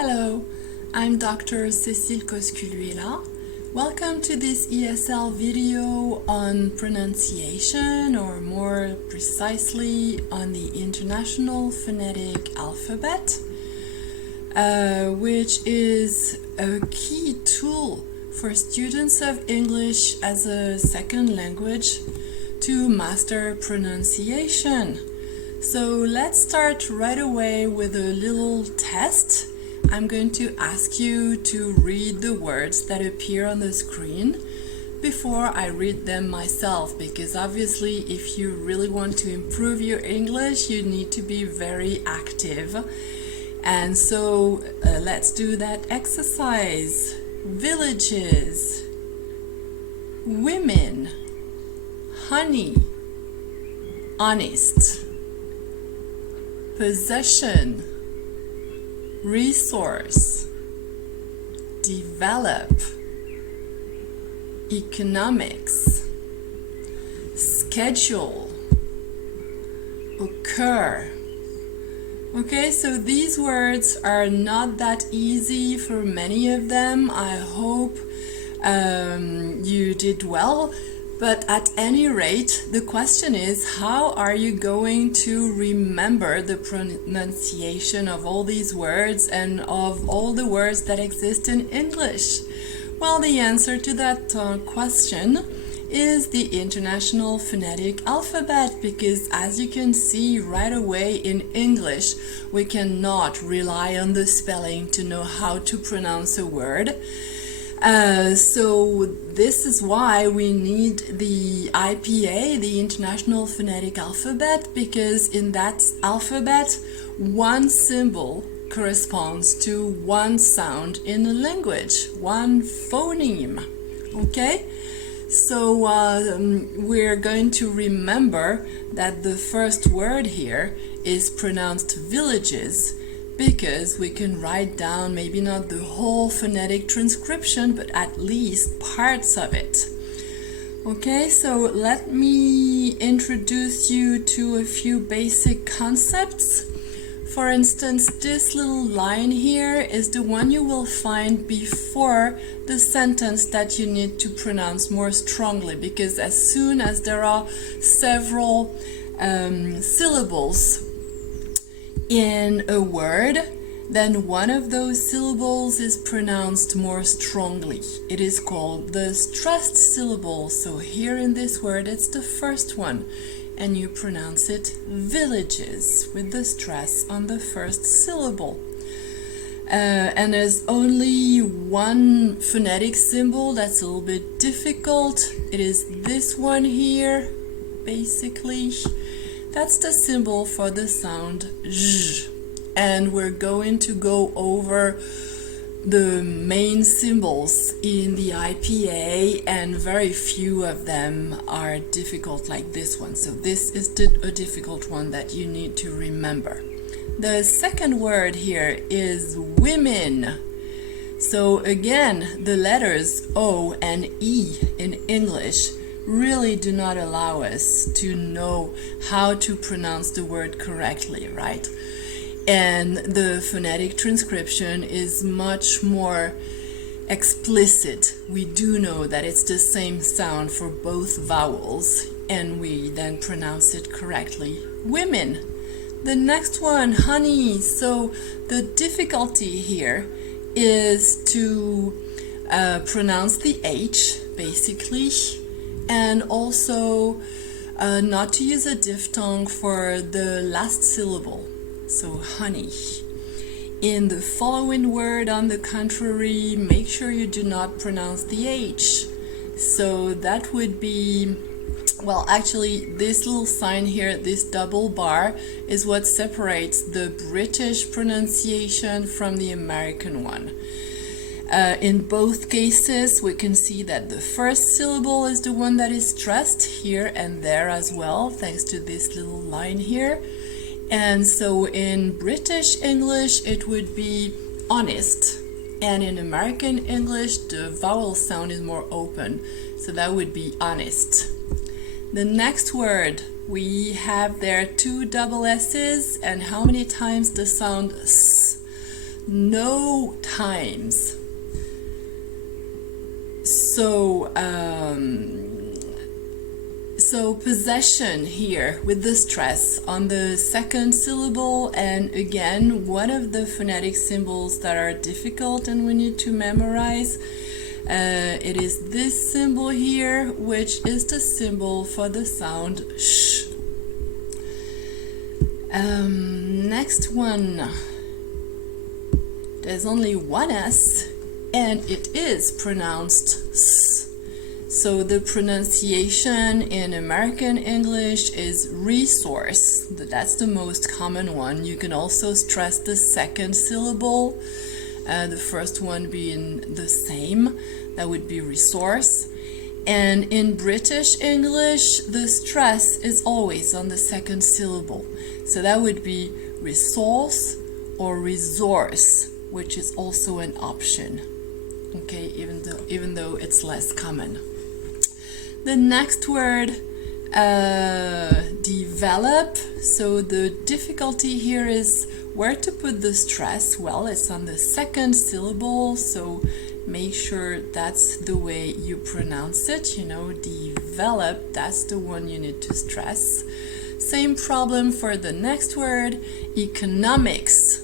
Hello, I'm Dr. Cécile Cosculuela. Welcome to this ESL video on pronunciation, or more precisely on the International Phonetic Alphabet, which is a key tool for students of English as a second language to master pronunciation. So let's start right away with a little test. I'm going to ask you to read the words that appear on the screen before I read them myself, because obviously if you really want to improve your English, you need to be very active. And so let's do that exercise. Villages, women, honey, honest, possession, resource, develop, economics, schedule, occur. Okay, so these words are not that easy for many of them. I hope you did well. But at any rate, the question is, how are you going to remember the pronunciation of all these words and of all the words that exist in English? Well, the answer to that question is the International Phonetic Alphabet, because as you can see right away in English, we cannot rely on the spelling to know how to pronounce a word. So this is why we need the IPA, the International Phonetic Alphabet, because in that alphabet, one symbol corresponds to one sound in a language, one phoneme. Okay? So we're going to remember that the first word here is pronounced villages, because we can write down maybe not the whole phonetic transcription, but at least parts of it. Okay, so let me introduce you to a few basic concepts. For instance, this little line here is the one you will find before the sentence that you need to pronounce more strongly, because as soon as there are several syllables in a word, then one of those syllables is pronounced more strongly. It is called the stressed syllable. So here in this word, it's the first one, and you pronounce it villages with the stress on the first syllable. And there's only one phonetic symbol that's a little bit difficult. It is this one here, basically. That's the symbol for the sound zh. And we're going to go over the main symbols in the IPA, and very few of them are difficult like this one. So this is a difficult one that you need to remember. The second word here is women. So again, the letters O and E in English really do not allow us to know how to pronounce the word correctly, right? And the phonetic transcription is much more explicit. We do know that it's the same sound for both vowels, and we then pronounce it correctly. Women. The next one, honey. So the difficulty here is to pronounce the H, basically, and also not to use a diphthong for the last syllable. So honey. In the following word, on the contrary, make sure you do not pronounce the H. So that would be, well, actually this little sign here, this double bar, is what separates the British pronunciation from the American one. In both cases, we can see that the first syllable is the one that is stressed here and there as well, thanks to this little line here. And so in British English, it would be honest. And in American English, the vowel sound is more open. So that would be honest. The next word, we have there two double S's, and how many times the sound S no times. So, so possession here with the stress on the second syllable, and again, one of the phonetic symbols that are difficult and we need to memorize. It is this symbol here, which is the symbol for the sound sh. Next one. There's only one S, and it is pronounced S. So the pronunciation in American English is resource. That's the most common one. You can also stress the second syllable, the first one being the same. That would be resource. And in British English, the stress is always on the second syllable. So that would be resource or resource, which is also an option. Okay, even though it's less common. The next word, develop. So the difficulty here is where to put the stress. Well, it's on the second syllable, so make sure that's the way you pronounce it. You know, develop, that's the one you need to stress. Same problem for the next word, economics.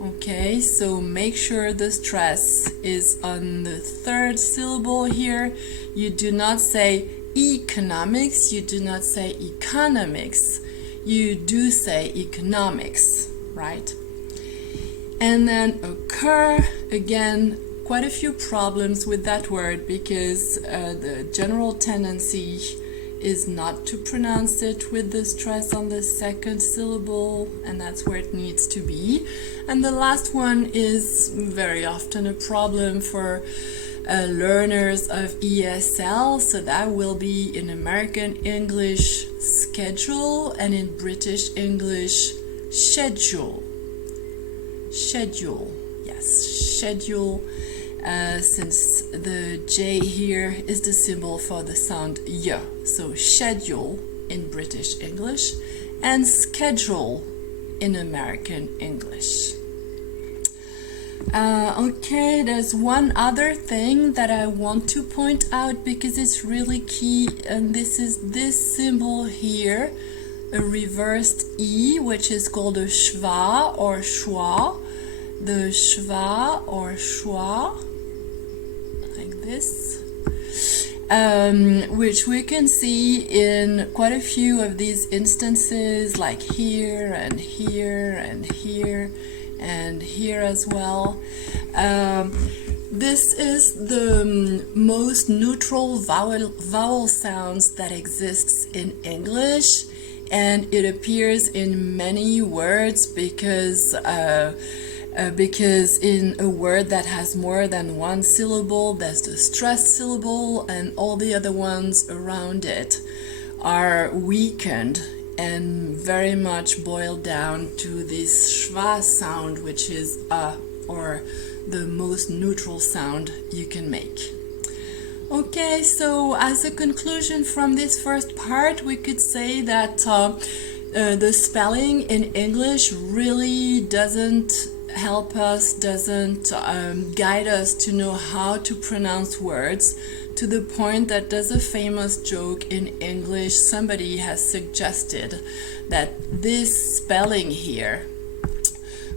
Okay, so make sure the stress is on the third syllable here. You do not say economics, you do not say economics. You do say economics, right? And then occur, again, quite a few problems with that word because the general tendency is not to pronounce it with the stress on the second syllable, and that's where it needs to be. And the last one is very often a problem for learners of ESL, so that will be in American English schedule and in British English schedule. Schedule, yes, schedule. Since the J here is the symbol for the sound Y. So schedule in British English and schedule in American English. Okay, there's one other thing that I want to point out because it's really key, and this is this symbol here, a reversed E, which is called a schwa or schwa. The schwa or schwa, this, which we can see in quite a few of these instances, like here and here and here and here as well. This is the most neutral vowel sounds that exists in English, and it appears in many words because in a word that has more than one syllable, there's the stressed syllable, and all the other ones around it are weakened and very much boiled down to this schwa sound, which is or the most neutral sound you can make. Okay, so as a conclusion from this first part, we could say that the spelling in English really doesn't help us, doesn't guide us to know how to pronounce words, to the point that there's a famous joke in English. Somebody has suggested that this spelling here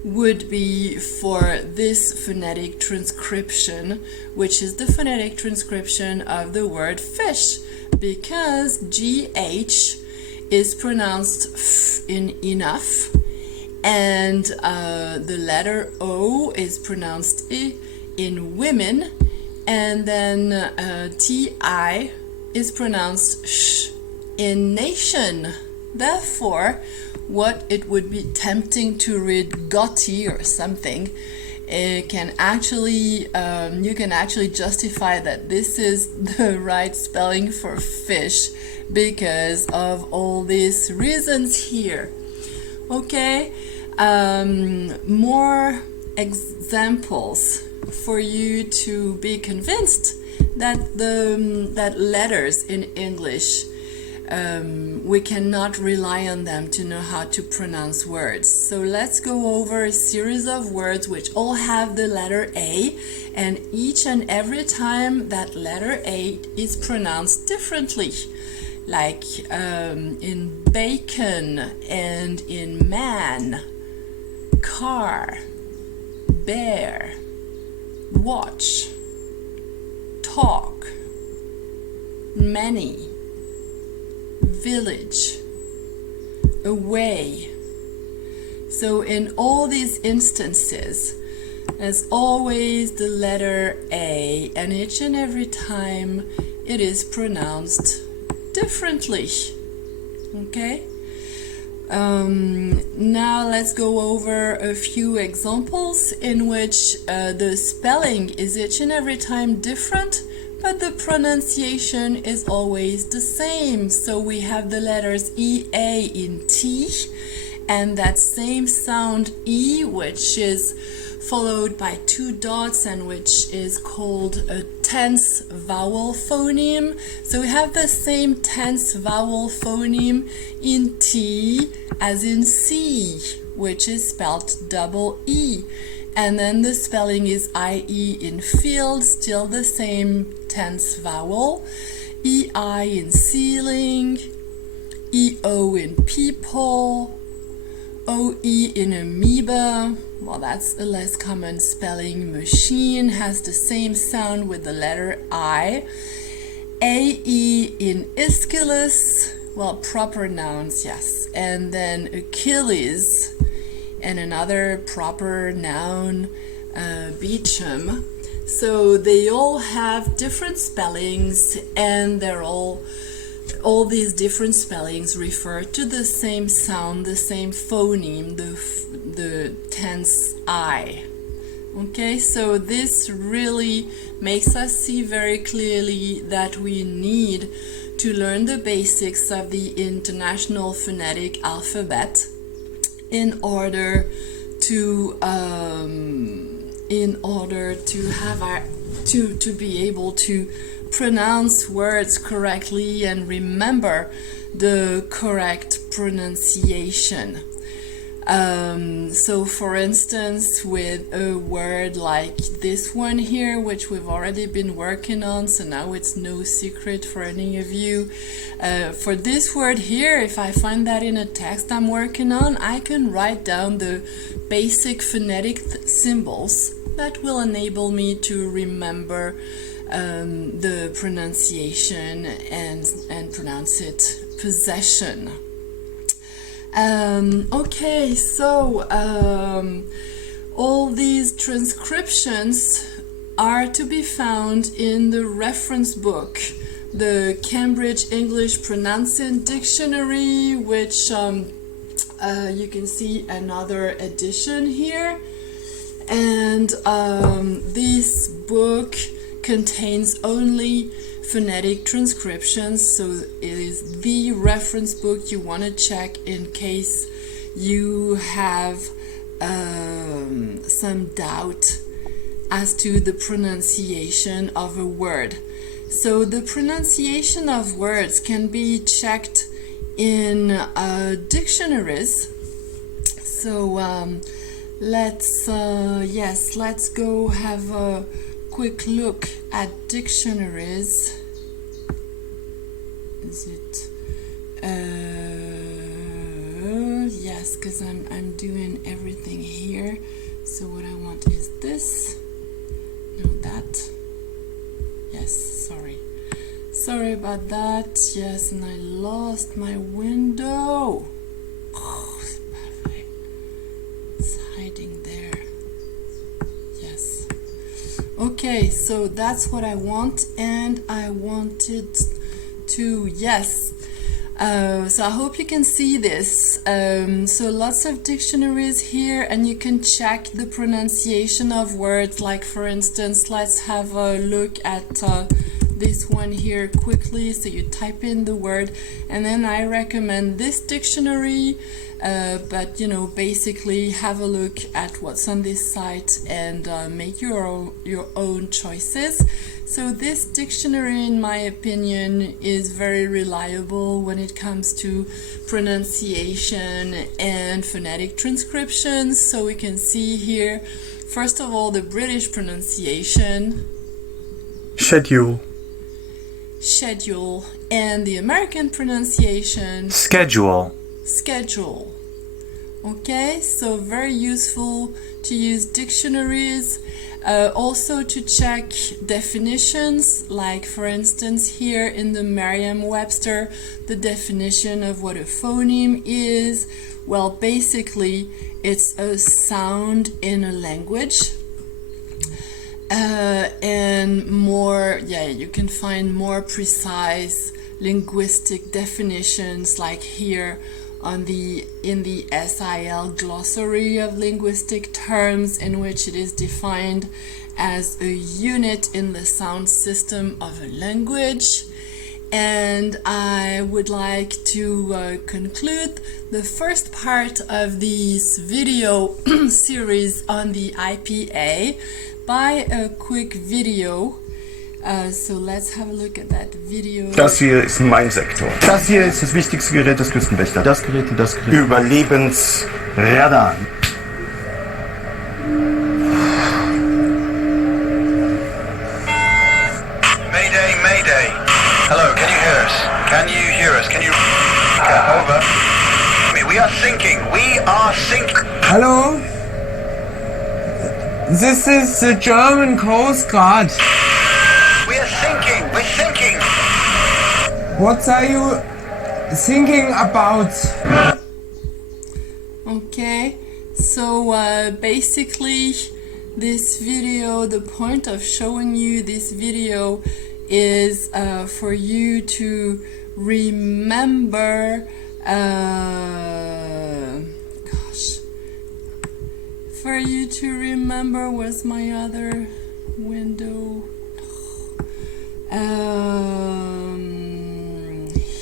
would be for this phonetic transcription, which is the phonetic transcription of the word fish, because GH is pronounced F in enough, and the letter O is pronounced I in women, and then TI is pronounced sh in nation. Therefore, what it would be tempting to read Gotti or something, it can actually you can actually justify that this is the right spelling for fish because of all these reasons here. Okay, more examples for you to be convinced that that letters in English we cannot rely on them to know how to pronounce words. So let's go over a series of words which all have the letter A, and each and every time that letter A is pronounced differently, like in bacon and in man, car, bear, watch, talk, many, village, away. So in all these instances, there's always the letter A, and each and every time it is pronounced differently. Okay? Now let's go over a few examples in which the spelling is each and every time different, but the pronunciation is always the same. So we have the letters EA in T, and that same sound E, which is followed by two dots and which is called a tense vowel phoneme. So we have the same tense vowel phoneme in T as in C, which is spelled double E. And then the spelling is IE in field, still the same tense vowel, EI in ceiling, EO in people, OE in amoeba. Well, that's a less common spelling. Machine has the same sound with the letter I. AE in Aeschylus, well, proper nouns, yes. And then Achilles, and another proper noun, Beecham. So they all have different spellings, and they're all these different spellings refer to the same sound, the same phoneme, the tense I. Okay, so this really makes us see very clearly that we need to learn the basics of the International Phonetic Alphabet in order to have to be able to pronounce words correctly and remember the correct pronunciation. So for instance, with a word like this one here, which we've already been working on, so now it's no secret for any of you. For this word here, if I find that in a text I'm working on, I can write down the basic phonetic symbols that will enable me to remember the pronunciation and pronounce it possession. Okay, so all these transcriptions are to be found in the reference book, the Cambridge English Pronouncing Dictionary, which you can see another edition here. And this book contains only phonetic transcriptions, so it is the reference book you want to check in case you have some doubt as to the pronunciation of a word. So the pronunciation of words can be checked in dictionaries. So let's go have a quick look at dictionaries. Is it yes, because I'm doing everything here. So what I want is this, no, that, yes, sorry about that. Yes, and I lost my window. Oh, it's hiding there. Yes. Okay, so that's what I want, and I wanted to, yes. So I hope you can see this. So lots of dictionaries here, and you can check the pronunciation of words. Like for instance, let's have a look at this one here quickly. So you type in the word, and then I recommend this dictionary. but you know, basically have a look at what's on this site and make your own choices. So this dictionary, in my opinion, is very reliable when it comes to pronunciation and phonetic transcriptions. So we can see here, first of all, the British pronunciation, schedule, schedule, and the American pronunciation, schedule. Schedule. Okay, so very useful to use dictionaries, also to check definitions, like for instance here in the Merriam-Webster, the definition of what a phoneme is. Well, basically it's a sound in a language. And more, you can find more precise linguistic definitions, like here in the SIL glossary of linguistic terms, in which it is defined as a unit in the sound system of a language. And I would like to conclude the first part of this video series on the IPA by a quick video. So let's have a look at that video. Das hier ist mein Sektor. Das hier ist das wichtigste Gerät des Küstenwächters. Das Gerät und das Gerät. Überlebensradar. Mayday, Mayday. Hello, can you hear us? Can you hear us? Can you... Over. We are sinking. We are sinking. Hello? This is the German Coast Guard. We are sinking. We're sinking. What are you thinking about? Okay, so basically this video, the point of showing you this video is for you to remember, for you to remember, where's my other window?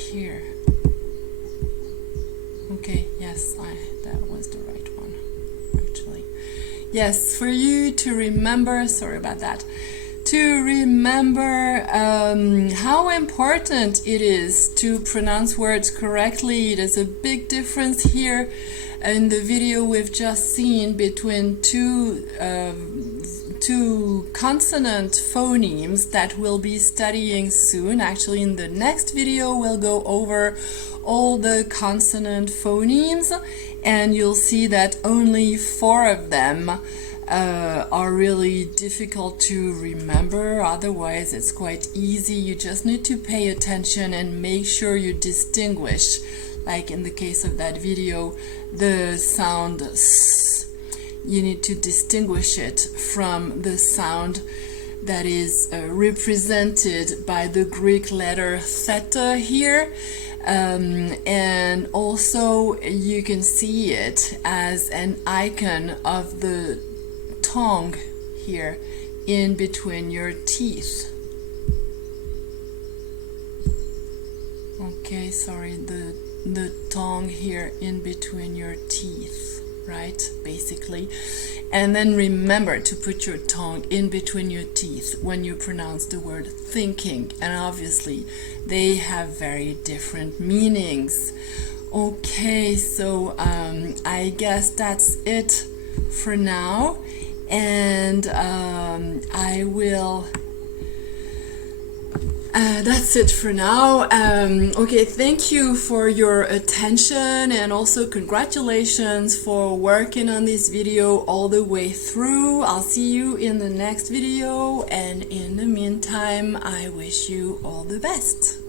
Here. Okay, yes, that was the right one, actually. Yes, for you to remember, sorry about that, to remember how important it is to pronounce words correctly. There's a big difference here in the video we've just seen between two consonant phonemes that we'll be studying soon. Actually, in the next video we'll go over all the consonant phonemes, and you'll see that only 4 of them are really difficult to remember. Otherwise it's quite easy. You just need to pay attention and make sure you distinguish, like in the case of that video, the sound S. You need to distinguish it from the sound that is represented by the Greek letter theta here, and also you can see it as an icon of the tongue here in between your teeth. Okay, sorry, the tongue here in between your teeth, right, basically. And then remember to put your tongue in between your teeth when you pronounce the word thinking, and obviously they have very different meanings. Okay, so I guess that's it for now, and I will that's it for now. Okay, thank you for your attention, and also congratulations for working on this video all the way through. I'll see you in the next video, and in the meantime, I wish you all the best.